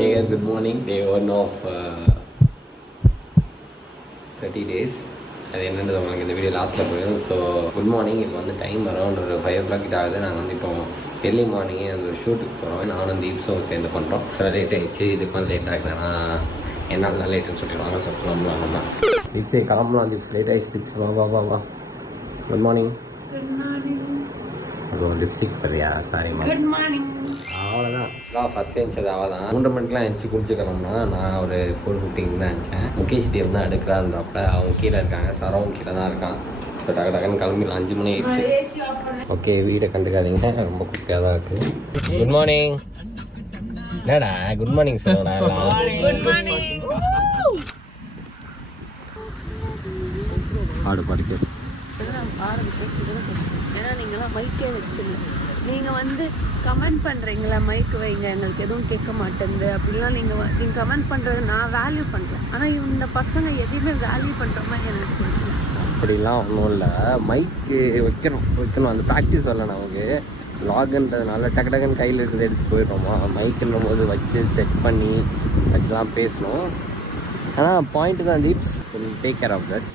Hey guys, good morning. Day 1 of 30 days. அது என்னன்றது உங்களுக்கு இந்த வீடியோ லாஸ்ட்டில் போயிடும். So good morning. இப்போ வந்து டைம் அரௌண்ட் ஒரு 5 o'clock கிட்ட ஆகுது. நாங்கள் வந்து இப்போ எர்லி மார்னிங்கே அந்த ஒரு ஷூட்டுக்கு போகிறோம். நானும் தீப்ஸும் சேர்ந்து பண்ணுறோம். லேட் ஆகிடுச்சு. இதுக்கு வந்து லேட் ஆகிடுனா என்னால் தான் லேட்டுன்னு சொல்லிடுவாங்க. ஸோ கிளம்பலாம் தான் தீப்ஸே கிளம்பலாம். தீப்ஸ் லேட் ஆகிடுச்சு. தீப்ஸ் வா. Good morning. Good morning. அது லிப்ஸ்டிக் பரியா? சாரிம்மா. Good morning. அவ்வளோதான். ஆக்சுவலாக ஃபஸ்ட் எழுந்தது அவள் தான். 3 மணிக்கெலாம் எழுந்துச்சி குளிச்சுக்கிறோம்னா நான் ஒரு 4:15 தான் எழுந்தேன். முகேஷ் டிஎம் தான் எடுக்கிறான்றப்ப அவங்க கீழே இருக்காங்க. சரவும் கீழே தான் இருக்கான். ஸோ டக்குன்னு கிளம்பிடலாம். 5 மணி ஆயிடுச்சு. ஓகே, வீடை கண்டுக்காதீங்க, ரொம்ப குட்டியாக தான் இருக்குது. Good morning. என்னடா குட் மார்னிங் சொல்லடா எல்லாம். Good morning. ஆடு படிக்க ஏன்னா நீங்களாம் மைக்கே வச்சிடல. நீங்கள் வந்து கமெண்ட் பண்ணுறீங்களா மைக் வைங்க எங்களுக்கு எதுவும் கேட்க மாட்டேங்குது அப்படிலாம் நீங்கள் கமெண்ட் பண்ணுறது நான் வேல்யூ பண்ணுறேன். ஆனால் இந்த பசங்க எதையுமே வேல்யூ பண்ணுற மாதிரி எனக்கு தெரியல. அப்படிலாம் ஒன்றும் இல்லை. மைக்கு வைக்கணும் அந்த ப்ராக்டிஸ் வரல. நமக்கு லாகுன்றதுனால டக்குன்னு கையில் இருக்கிறத எடுத்து போயிடுறோமா. மைக்குன்னும் போது வச்சு செட் பண்ணி வச்சுலாம் பேசணும். ஆனால் பாயிண்ட் தான் தீப்ஸ், டேக் கேர் ஆஃப் தட்.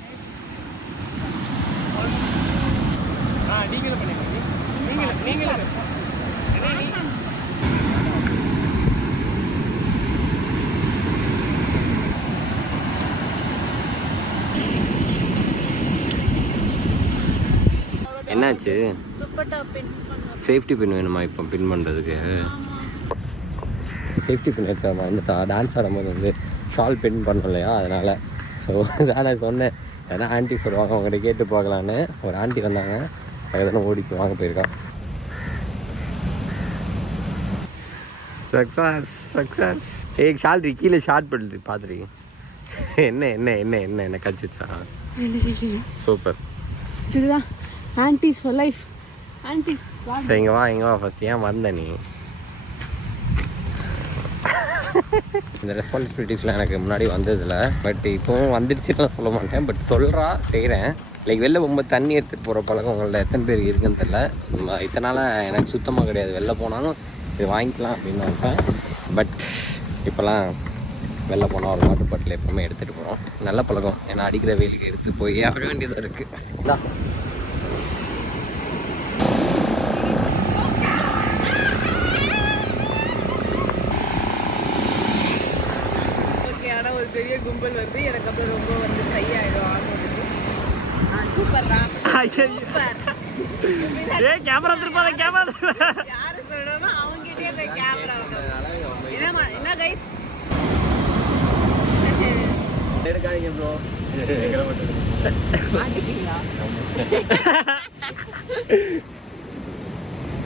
என்னாச்சு? துப்பட்டா பின் சேஃப்டி பின் வேணுமா? இப்போ பின் பண்ணுறதுக்கு சேஃப்டி பின் எடுத்து வந்துட்டா. டான்ஸ் ஆடும்போது வந்து ஷால் பின் பண்ணலையா, அதனால். ஸோ அதான் நான் சொன்னேன், ஏன்னா ஆண்டி சொல்லுவாங்க அவங்ககிட்ட கேட்டு பார்க்கலான்னு. ஒரு ஆண்டி வந்தாங்க, அதுதான் ஓடிக்கு வாங்க போயிருக்கா. சக்ஸஸ். ஏய் ஷால்ரி கீழே ஷார்ட் பண்ணுது பார்த்துருக்கீங்க. என்ன கச்சிச்சா? சூப்பர். இதுதான் ஆன்டிஸ் ஃபார் லைஃப். ஆன்டிஸ் இங்கே வா ஃபர்ஸ்ட். ஏன் வந்த நீ? இந்த ரெஸ்பான்சிபிலிட்டிஸ்லாம் எனக்கு முன்னாடி வந்ததில்லை. பட் இப்போவும் வந்துடுச்சுன்னு சொல்ல மாட்டேன். பட் செய்கிறேன். லைக் வெளில போகும்போது தண்ணி எடுத்துகிட்டு போகிற பழக்கம் உங்களில் எத்தனை பேர் இருக்குன்னு தெரில. இத்தனால எனக்கு சுத்தமாக கிடையாது. வெளில போனாலும் இது வாங்கிக்கலாம் அப்படின்னு நினைப்பேன். பட் இப்போலாம் வெளில போனால் ஒரு வாட்டர் பாட்டில் எப்போவுமே எடுத்துகிட்டு போகிறோம். நல்ல பழக்கம். ஏன்னா அடிக்கிற வெயிலுக்கு எடுத்து போய் ஆக வேண்டியதாக இருக்குது. ஒரு பெரிய கும்பல் வந்து எனக்கு அப்புறம் ரொம்ப வந்து ஷை ஆயிடும். சூப்பர் தான். கேமரா திருப்பாத யாரு சொல்றோமோ அவங்ககிட்டயே போய் கேமரா என்ன கைஸ் எடுக்காதீங்க ப்ரோ. மாட்டிட்டீங்களா?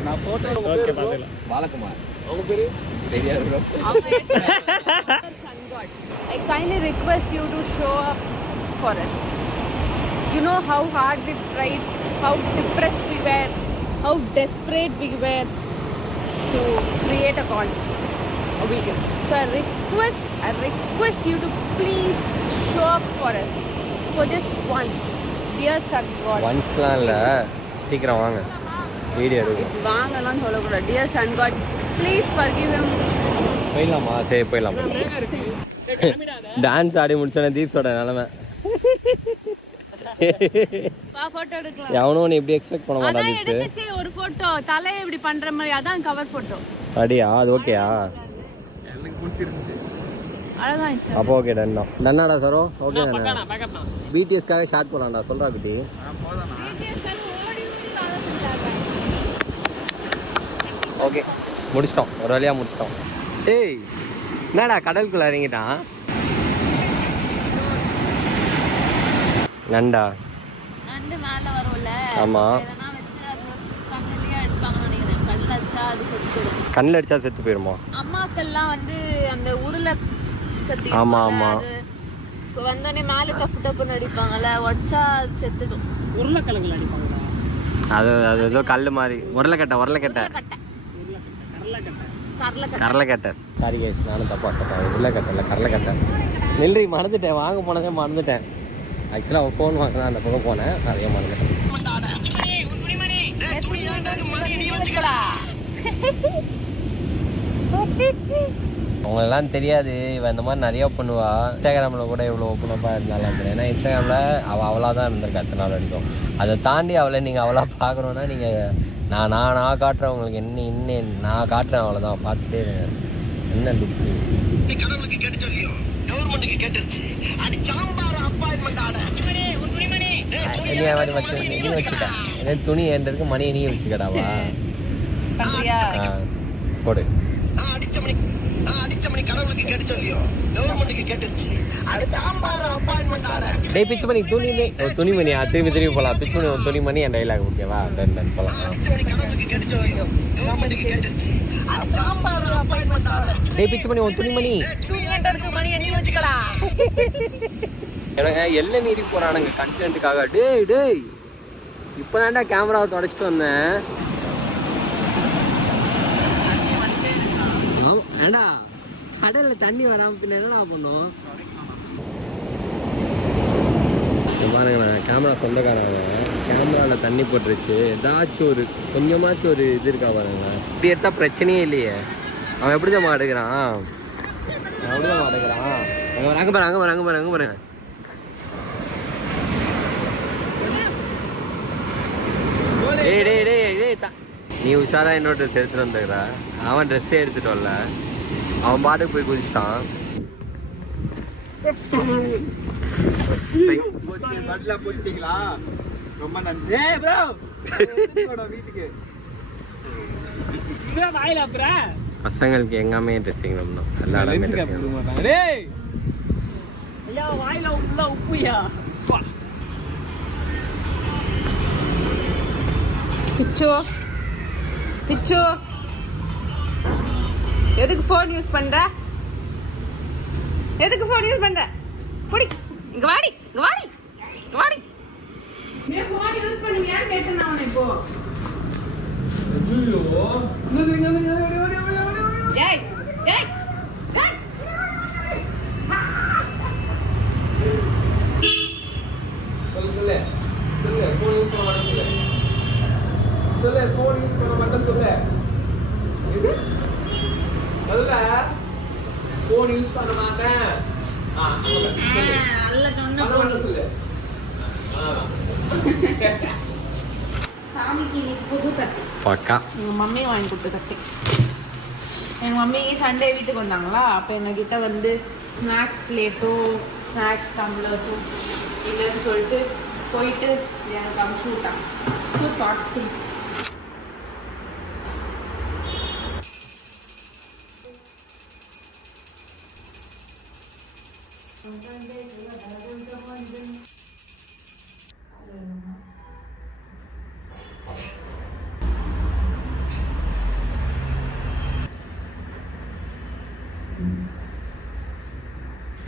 நான் போட்டோ ஓகே பாத்துக்கலாம். பாலகுமார் அவங்க பேரு தெரியாது bro. I kindly request you to show up for us. You know how hard we tried, how depressed we were, how desperate we were to create a video. So I request you to please show up for us for just once. Dear Sun God. ஒன்ஸ்லாம் இல்லை, சீக்கிரம் வாங்க video எடுக்கும். வாங்கலாம் சொல்லக்கூடாது. Dear Sun God, please forgive him. போயிடலாமா? சரி போயிடலாம். Dance ஆடி முடிச்சோன்னே தீப்ஸோட நிலமை போட்டோ எடுக்கலாம். எவனும் நீ இப்படி எக்ஸ்பெக்ட் பண்ண மாட்டா தீப்ஸ். எடுத்துச்சு ஒரு போட்டோ தலையை இப்படி பண்ற மாதிரி, அதான் கவர் போட்டோ. அடியா? அது ஓகேயா? எனக்கு பிடிச்சிருந்துச்சு. அழகா இருந்துச்சு. அப்போ ஓகே டன் தான். டன்னாடா சரோ? ஓகே தானே? பிடிஎஸ்க்காக ஷார்ட் போலாம்டா சொல்றா குட்டி. ஓகே முடிச்சிட்டோம், ஒரு வழியாக முடிச்சிட்டோம். ஏய் என்னடா கடலுக்குள்ள இறங்கிட்டான் நண்டா? நண்டு மேல வரும்ல. ஆமா. இதனா வெச்சு அது கண்ணிலேயே அடிப்பாங்க நினைக்கிறேன். கண்ணில் அடிச்சா அது செத்து போயிடும். கண்ணில் அடிச்சா செத்து போயிருமா? அம்மாக்கெல்லாம் வந்து அந்த உருளை கத்தி. ஆமா ஆமா. வந்தோடனே மேலே டப்புன்னு அடிப்பாங்கல்ல, உடச்சா அது செத்துடும். உருளைக்கிழங்குல அடிப்பாங்களா? அது ஏதோ கல் மாதிரி. உருளைக்கட்டை கடலைக்கட்டை. சாரி கைஸ், நானும் தப்பா சொல்கிறேன். உருளைக்கட்டை இல்லை, கடலைக்கட்டை. நெல்றி மறந்துட்டேன், வாங்க போனதே மறந்துட்டேன். ஆக்சுவலாக அவன் ஃபோன் வாங்கினா அந்த பக்கம் போனேன், அதையே மறந்துட்டேன். அவங்களெல்லாம் தெரியாது இவன் இந்த மாதிரி நிறையா பண்ணுவா. இன்ஸ்டாகிராமில் கூட இவ்வளோ ஓப்பனப்பாக இருந்தாலும் தெரியும். ஏன்னா இன்ஸ்டாகிராமில் அவள் அவளாக தான் இருந்திருக்கா அத்தனை நாள் வரைக்கும். அதை தாண்டி அவளை நீங்கள் அவளாக பார்க்குறோன்னா நீங்கள் நான் காட்டுறேன் உங்களுக்கு இன்னும் நான் காட்டுறேன் அவ்வளோதான். பார்த்துட்டே இருங்க. என்ன லுக்கு கடவுளுக்கு கேட்டு சொல்லியோ கவர்மெண்ட்டுக்கு கேட்டுருச்சு. அடி சாம்பார் அப்பாயின்மெண்ட் ஆட நீ வச்சுட்டா துணி என்கிட்ட மணியை நீ வச்சுக்கடாவா போடு. அடிச்ச மணி கடவுளுக்கு கேட்டு சொல்லியோ கவர்மெண்ட்டுக்கு கேட்டுருச்சு. அடி சாம்பார் அப்பாயின்மெண்ட் ஆட டேய் பிச்சு பண்ணி துணிமணியா திரும்பி போகலாம். பிச்சு பண்ணி துணிமணி என் டைலாக் ஓகேவா? டன் போகலாம். அடிச்ச மணி கடவுளுக்கு கேட்டு சொல்லியோ கவர்மெண்ட்டுக்கு கேட்டுருச்சு. அடி சாம்பார் அப்பாயின்மெண்ட் ஆட டேய் பிச்சு பண்ணி உன் துணிமணி மணி நீ வச்சுக்கடா. எனக்கு எல்லை மீறி போகிறானுங்க கண்டென்ட்டுக்காக. டேய் இப்போ தான்டா கேமராவை தொடச்சிட்டு வந்தேன். ஏண்டா கடலில் தண்ணி வராமல் பின்ன என்னடா பண்ணும்? பாருங்களேன் கேமரா சொந்தக்காரங்க கேமராவில் தண்ணி போட்டுருச்சு. ஏதாச்சும் ஒரு கொஞ்சமாச்சும் ஒரு இது இருக்கா பாருங்களேன். இப்படி எடுத்தால் பிரச்சனையே இல்லையே. அவன் எப்படி தான் மாட்டுக்கிறான் அங்கே பாருங்க. நீ உஷாரா என்னோட ட்ரெஸ் எடுத்துட்டு வந்துக்கிறா. அவன் ட்ரெஸ்ஸே எடுத்துட்டு வரல. அவன் பாட்டுக்கு போய் குதிச்சிட்டான். பசங்களுக்கு எங்காமே ட்ரெஸ்ஸிங் ரூம் தான். எல்லா பிச்சு எதுக்கு ஃபோன் யூஸ் பண்ற? போடி இங்க வாடி. நீ ஃபோன் யூஸ் பண்ணுவியா கேட்டேன் நான் இப்போ. ஏய் சொல்லு ஃபோன் யூஸ் பண்ண மாட்டேன் சொல்லு. ஃபோன் யூஸ் பண்ண மாட்டேன். சொல்லு. சாமிக்கு புது தட்டு பக்கா எங்க மம்மி வாங்கி கொடுத்த தட்டு. எங்க மம்மி சண்டே வீட்டுக்கு வந்தாங்களா, அப்போ எங்ககிட்ட வந்து ஸ்நாக்ஸ் பிளேட்டோ ஸ்நாக்ஸ் டம்ளர்ஸோ இல்லைன்னு சொல்லிட்டு போயிட்டு எனக்கு அமுச்சு விட்டாங்க. So thoughtful.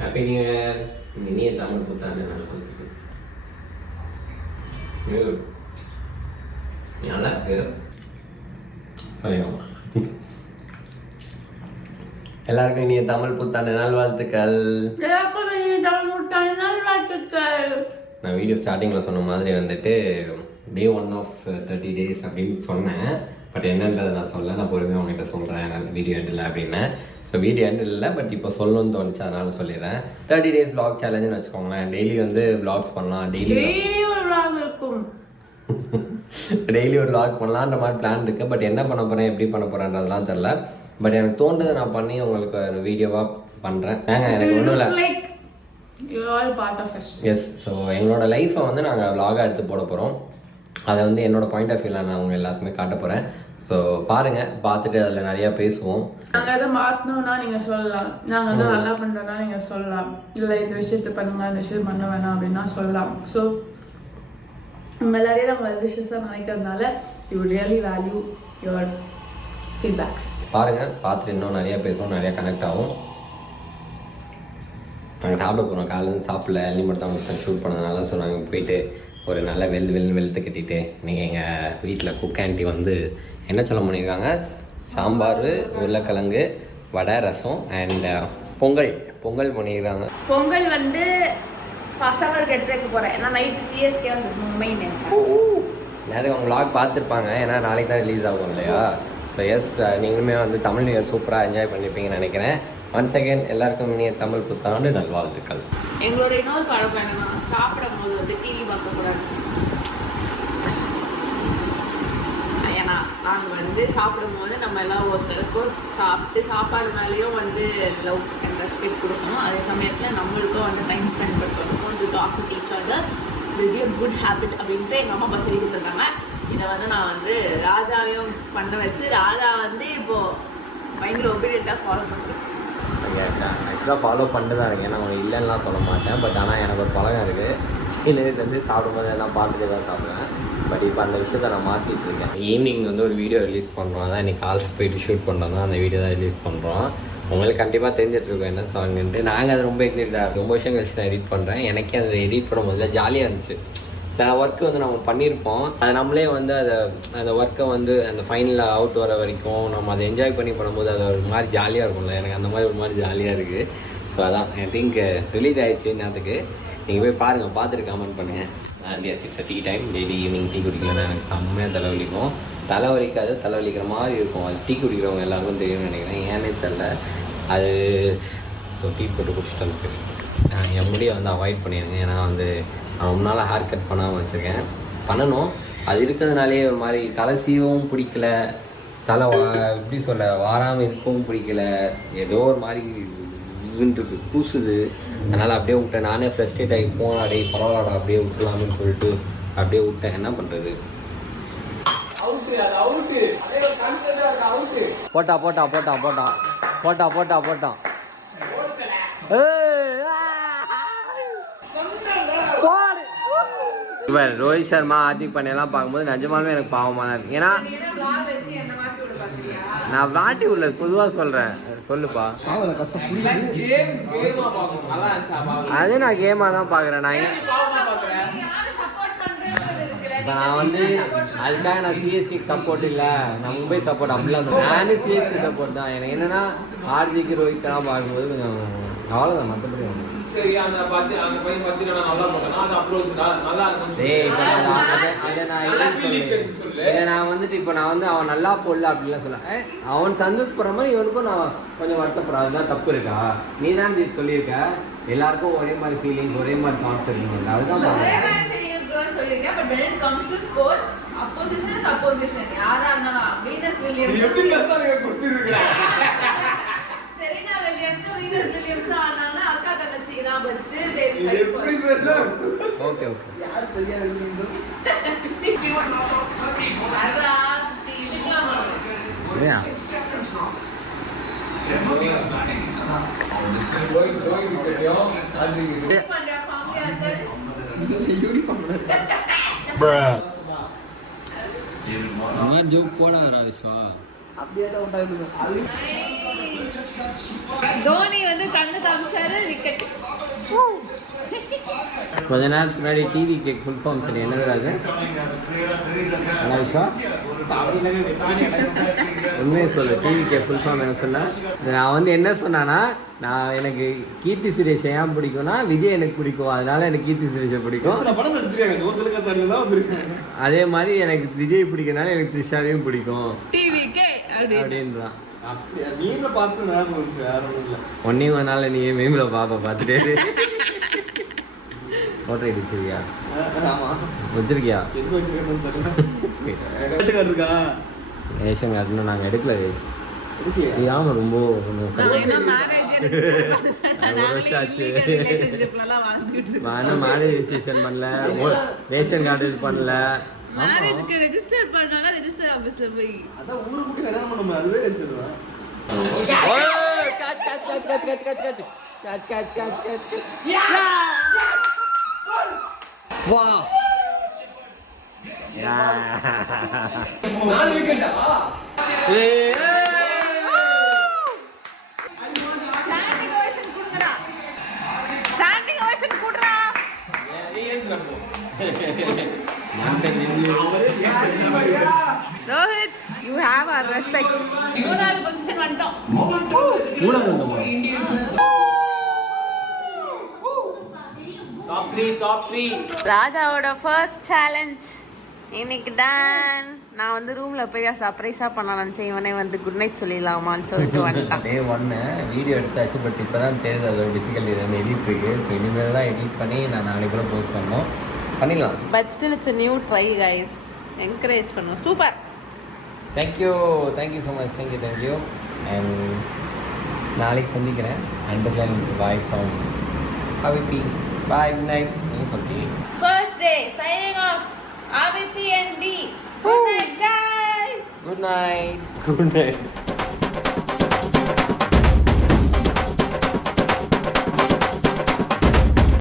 Happy new year. இனிய தமிழ் புத்தாண்டு நல்லா இருக்கு. சொல்லிடுவோம். எல்லாருக்கும் இனிய தமிழ் புத்தாண்டு நல்வாழ்த்துக்கள். நான் வீடியோ ஸ்டார்டிங்கில் சொன்ன மாதிரி வந்துட்டு டே 1 ஆஃப் 30 days அப்படின்னு சொன்னேன். பட் என்னன்றதை நான் சொல்ல, நான் பொறுமையாக உங்ககிட்ட சொல்கிறேன் வீடியோ எண்டில் அப்படின்னு. ஸோ வீடியோ எண்டில் இல்லை, பட் இப்போ சொல்லணும்னு தோணுச்சு அதனால சொல்லிடுறேன். 30 days vlog சேலஞ்சுன்னு வச்சுக்கோங்களேன். டெய்லி வந்து vlogs பண்ணலாம். டெய்லி ஒரு vlog பண்ணலான்ற மாதிரி பிளான் இருக்குது. பட் என்ன பண்ண போகிறேன் எப்படி பண்ண போகிறேன்றதுலாம் தெரில. பட் எனக்கு தோன்றதை நான் பண்ணி உங்களுக்கு ஒரு வீடியோவாக பண்ணுறேன். எனக்கு ஒன்றும் இல்லை. எஸ். ஸோ எங்களோட லைஃப்பை வந்து நாங்கள் vlog-ஆ எடுத்து போட போகிறோம். அதை வந்து என்னோட பாயிண்ட் ஆஃப் வியூவில் நான் அவங்க எல்லாத்துக்குமே காட்ட போகிறேன். ஸோ பாருங்கள், பார்த்துட்டு அதில் நிறையா பேசுவோம். நாங்கள் எதை மாற்றணும்னா நீங்கள் சொல்லலாம், நாங்கள் வந்து நல்லா பண்ணுறோன்னா நீங்கள் சொல்லலாம், இல்லை இந்த விஷயத்தை பண்ணுங்க இந்த விஷயம் பண்ண வேணாம் அப்படின்னா சொல்லலாம். ஸோ நம்ம எல்லாரையும் நம்ம விஷயஸாக நினைக்கிறதுனால you really value your feedbacks. பாருங்கள், பார்த்துட்டு இன்னும் நிறையா பேசுவோம், நிறையா கனெக்ட் ஆகும். நாங்கள் சாப்பிட போகிறோம். காலையில் சாப்பிடல, எல்லி மட்டும் தான் ஷூட் பண்ணதுனால. ஸோ நாங்கள் போயிட்டு ஒரு நல்ல வெளுத்து கட்டிட்டு நீங்கள் எங்கள் வீட்டில் குக் ஆண்டி வந்து என்ன சொல்ல பண்ணியிருக்காங்க, சாம்பார், உருளைக்கிழங்கு, வடை, ரசம் அண்ட் பொங்கல் பண்ணியிருக்காங்க. பொங்கல் வந்து பசங்களுக்கு எடுத்துக்க போகிறேன். ஏன்னா night CSK versus Mumbai Indians. நேரம் அவங்க vlog பார்த்துருப்பாங்க, ஏன்னா நாளைக்கு தான் ரிலீஸ் ஆகும் இல்லையா. ஸோ எஸ், நீங்களுமே வந்து தமிழ் நியூ இயர் சூப்பராக என்ஜாய் பண்ணியிருப்பீங்கன்னு நினைக்கிறேன். ஒன்ஸ் அகேன் எல்லாருக்கும் இனிய தமிழ் புத்தாண்டு நல்வாழ்த்துக்கள். எங்களோட இன்னொரு பழக்கம் என்னன்னா, சாப்பிடும் போது வந்து டிவி பார்க்கக்கூடாது. ஏன்னா நாங்கள் வந்து சாப்பிடும்போது நம்ம எல்லாம் ஒருத்தருக்கும் சாப்பாடு மேலேயும் வந்து லவ் அண்ட் ரெஸ்பெக்ட் கொடுக்கணும். அதே சமயத்தில் நம்மளுக்கும் வந்து டைம் ஸ்பெண்ட் பண்ணணும். To talk to teach other will be a good habit அப்படின்ட்டு எங்கள் அம்மா சொல்லி கொடுத்துருக்காங்க. இதை வந்து நான் வந்து ராஜாவையும் பண்ண வச்சு ராஜா வந்து இப்போது பயங்கர ஒபீடியண்ட்டாக ஃபாலோ பண்ணுறேன். ஆக்சுவலாக ஃபாலோ பண்ணிட்டு தான் இருக்கேன், நான் உங்களுக்கு இல்லைன்னுலாம் சொல்ல மாட்டேன். பட் ஆனால் எனக்கு ஒரு பழக்கம் இருக்குது, சின்னதுக்கு வந்து சாப்பிடும்போது எல்லாம் பார்த்துட்டு தான் சாப்பிடுவேன். பட் இப்போ அந்த விஷயத்தை நான் மாற்றிட்டு இருக்கேன். ஈவினிங் வந்து ஒரு வீடியோ ரிலீஸ் பண்ணுறோம், அதான் இன்றைக்கி காலேஜ் போயிட்டு ஷூட் பண்ணுறோம் தான், அந்த வீடியோ தான் ரிலீஸ் பண்ணுறோம். உங்களுக்கு கண்டிப்பாக தெரிஞ்சிட்ருக்கோம் என்ன சாங்குன்ட்டு. நாங்கள் அது ரொம்ப எக்ஸைட்டாக ரொம்ப வருஷம் கழிச்சு நான் எடிட் பண்ணுறேன். எனக்கே அதை எடிட் பண்ணும்போதுல ஜாலியாக இருந்துச்சு. சில ஒர்க்கு வந்து நம்ம பண்ணியிருப்போம், அது நம்மளே வந்து அந்த ஒர்க்கை வந்து அந்த ஃபைனலில் அவுட் வர வரைக்கும் நம்ம அதை என்ஜாய் பண்ணி பண்ணும்போது அது ஒரு மாதிரி ஜாலியாக இருக்கும்ல. எனக்கு அந்த மாதிரி ஒரு மாதிரி ஜாலியாக இருக்குது. ஸோ அதான் ஐ திங்க் ரிலீஸ் ஆகிடுச்சு நேரத்துக்கு. நீங்கள் போய் பாருங்கள், பார்த்துட்டு கமெண்ட் பண்ணுங்கள். And yes, it's tea time. Daily evening tea குடிக்கலன்னா எனக்கு செம்மையாக தலைவலிக்கும். தலைவலிக்காது, தலைவலிக்கிற மாதிரி இருக்கும். அது டீ குடிக்கிறவங்க எல்லாருக்கும் தெரியும்னு நினைக்கிறேன், ஏன்னே தெரில அது. ஸோ டீ போட்டு குடிச்சிட்டு வந்து என் முடியை வந்து அவாய்ட் பண்ணிடுங்க. ஏன்னா வந்து நான் ரொம்ப நாளாக ஹேர் கட் பண்ணாமல் வச்சுருக்கேன், பண்ணணும். அது இருக்கிறதுனாலே ஒரு மாதிரி தலை சீவவும் பிடிக்கல, தலை எப்படி சொல்ல வாராமல் இருக்கவும் பிடிக்கல, ஏதோ ஒரு மாதிரி இருக்கு, கூசுது. அதனால் அப்படியே விட்டேன். நானே ஃப்ரெஸ்ட்ரேட் ஆகி போனாடே பரவாயில்லடா அப்படியே விட்டுலாம்னு சொல்லிட்டு அப்படியே விட்டேன். என்ன பண்ணுறது? போட்டா போட்டா போட்டா போட்டா போட்டா போட்டா போட்டான். இப்போ ரோஹித் சர்மா, ஹார்திக் பாண்டியாலாம் பார்க்கும்போது நிஜமாலுமே எனக்கு பாவமாக தான் இருக்குது. ஏன்னா நான் விளாட்டி உள்ள பொதுவாக சொல்கிறேன், சொல்லுப்பா. அது நான் கேமாக தான் பார்க்குறேன். நான் வந்து அதுக்காக நான் சிஎஸ்கே சப்போர்ட் இல்லை, நான் மும்பை சப்போர்ட் அப்படிலாம் சொல்கிறேன். நானும் சிஎஸ்கே சப்போர்ட் தான். எனக்கு என்னென்னா ஹார்திக் ரோஹித்லாம் பார்க்கும்போது கொஞ்சம் அவ்வளோதான், மற்றபடி ஒன்று. சரி, அந்த பத்தி அந்த பையன் பத்தி நான் நல்லா போட்டேன்னா அது அப்ரோச் நல்லா இருக்கும். நான் வந்துட்டு இப்போ நான் வந்து அவன் நல்லா போடல அப்படின்லாம் சொல்ல, அவன் சந்தோஷப்படுற மாதிரி இவனுக்கும் நான் கொஞ்சம் வருத்தப்படுறேன். அதுதான் தப்பு இருக்கா? நீ தான் சொல்லியிருக்க எல்லாருக்கும் ஒரே மாதிரி ஃபீலிங்ஸ், ஒரே மாதிரி தாட்ஸ் இருக்கணும். அதுதான் சொல்லியிருக்கேன். But when it comes to sports, opposition is opposition. யாரா இருந்தாலும் வீனஸ் வில்லியம்ஸ் எப்படி பேசுறாங்க குஸ்தி இருக்குடா. செரீனா வில்லியம்ஸ் வீனஸ் வில்லியம்ஸ் ஆனாங்கன்னா அக்கா தங்கச்சி தான். But still they will fight. எப்படி பேசுறாங்க? Okay okay. யார் சரியா வில்லியம்ஸ்? அதா இதுக்கலாமா? ஏன் தோனி வந்து கண்ணு காமிச்சாரு, விக்கெட். கொஞ்ச நேரத்துக்கு முன்னாடி டிவி கேக் ஃபுல் ஃபார்ம் சரி என்ன வராது என்ன விஷயம்? உண்மையை சொல்லு, டிவி கேக் ஃபுல் ஃபார்ம் என்ன சொன்னேன்? நான் வந்து என்ன சொன்னான்னா, நான் எனக்கு கீர்த்தி சுரேஷ் ஏன் பிடிக்கும்னா விஜய் எனக்கு பிடிக்கும், அதனால எனக்கு கீர்த்தி சுரேஷை பிடிக்கும். அதே மாதிரி எனக்கு விஜய் பிடிக்கிறதுனால எனக்கு த்ரிஷாவையும் பிடிக்கும் அப்படின்றான். ஒன்னையும் ஒரு நாள் நீ மீம்ல பாப்பா பார்த்துட்டே ஃபோட்டோ எடுச்சிருக்கியா? வச்சிருக்கியா? ரேஷன் கார்டுன்னு நாங்கள் எடுக்கல. ஆமாம், ரொம்ப வருஷம் ஆச்சு. நானும் மேரேஜ் ரெஜிஸ்ட்ரேஷன் பண்ணல, ரேஷன் கார்டு இது பண்ணல. மேரேஜ்க்கு ரெஜிஸ்டர் பண்ணால ரெஜிஸ்டர் ஆபீஸ்ல போய் அத ஊருக்கு போய் கல்யாணம் பண்ணும்போது அதுவே ரெஜிஸ்டர் தான். ஓய் காச் காச் காச் காச் காச் காச் காச் காச் காச் காச் காச் யா வா யா நான் விக்கெட்டா ஏய் ஸ்டாண்டிங் ஓவேஷன் குடுங்கடா, ஸ்டாண்டிங் ஓவேஷன் குடுறா. Rohit, you have our respect. மூணாவது பொசிஷன் வந்துட்டோம். Top 3. ராஜாவோட ஃபர்ஸ்ட் சேலஞ்ச் இன்னைக்கு தான். நான் வந்து ரூமில் போய் சர்ப்ரைஸாக பண்ண நினச்சேன். இவனே வந்து குட் நைட் சொல்லிடலாமான்னு சொல்லிட்டு வந்துட்டான். டே 1 வீடியோ எடுத்தாச்சு, பட் இப்போ தான் தெரியுது அதோட டிஃபிகல்ட்டி என்ன எடிட் இருக்குது. ஸோ இனிமேல் தான் எடிட் பண்ணி நான் நாளைக்கு கூட போஸ்ட் பண்ணோம், பண்ணிடலாம். But still it's new try guys, encourage பண்ணுவோம். Super, thank you so much, thank you. And நாளைக்கு சந்திக்கிறேன். And then it's bye from அவிபி. Bye, good night. நீங்கள் சொல்லிட்டீங்க. first day signing off RVP and D. Good night guys. Good night.